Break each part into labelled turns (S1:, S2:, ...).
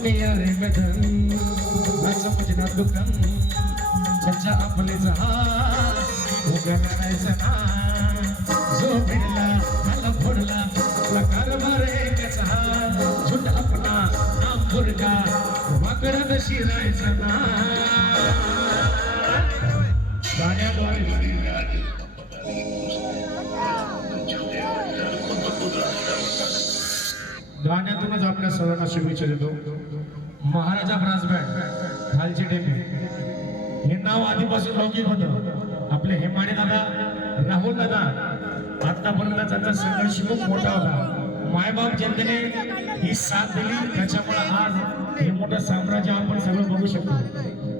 S1: अपने यारे माझं धन दुकान चर्चा आपले जहाज उगवण्याचा ना जो भिडला त्याला फोडला प्रकार मारे कसा झुंड आपला नाम मुर्गा वाकडत ना गाण्याद्वारे गाण्यातूनच आपल्या सर्वांना शुभेच्छा देतो. महाराजा ब्रास बँड खालचे हे नाव आधीपासून लौकिक होतं. आपले हेमाडे दादा राहुल दादा आतापर्यंत त्यांचा संघर्ष खूप मोठा होता. मायबाप जनतेने ही साथ दिली त्याच्यामुळे आज हे मोठं साम्राज्य आपण सगळं बघू शकतो.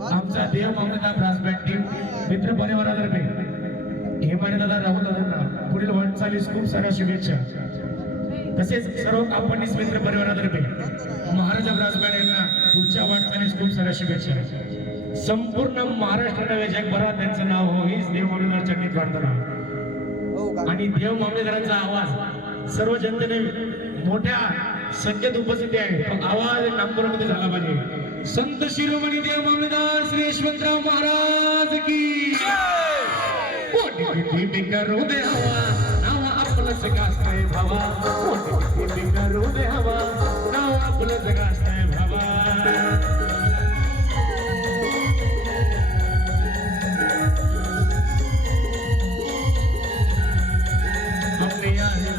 S1: आमचा देव मामलेदार ब्रास बँड टीम मित्र परिवारातर्फे. हेमाडे दादा राहुल दादांना पुढील वाटचालीस खूप साऱ्या शुभेच्छा. तसेच सर्व कापडणीस मित्र परिवारातर्फे महाराजा ब्रासबँड यांना पुढच्या वाटचालीस खूप साऱ्या शुभेच्छा. संपूर्ण महाराष्ट्र नव्हे जगभरात त्यांचं नाव हो हीच देव मामलेदार चटणीत प्रार्थना. आणि देव मामलेदारांचा आवाज सर्व जनतेने मोठ्या संख्येत उपस्थिती आहे. पण आवाज नागपूरमध्ये झाला पाहिजे. संत शिरोमणी देव मामलेदार श्री यशवंतराव महाराज की किती करू दे हवा आपलं आपलंच भावा कोटी करू दे हवा. नाव आपलं गाजतंय भावा आपली आहे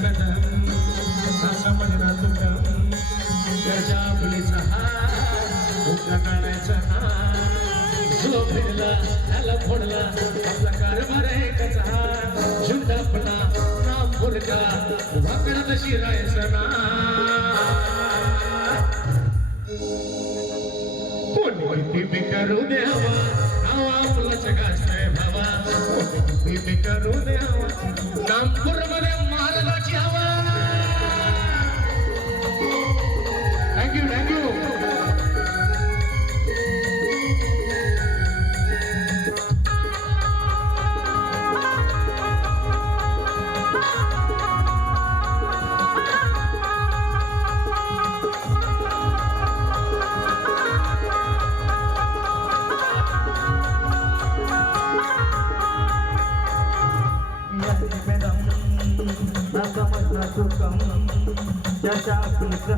S1: त्याच्या आपलीचा हात उका काढायचा हात. जो त्याला फोडला. आपला कारभार आहे कचा झुंड आपला नाम कोणी किती बी करू द्यावा नाव आपलंच भावा कोणी किती बी करू द्यावा महाराजाची हवा.
S2: सुखम त्याच्या आपलीच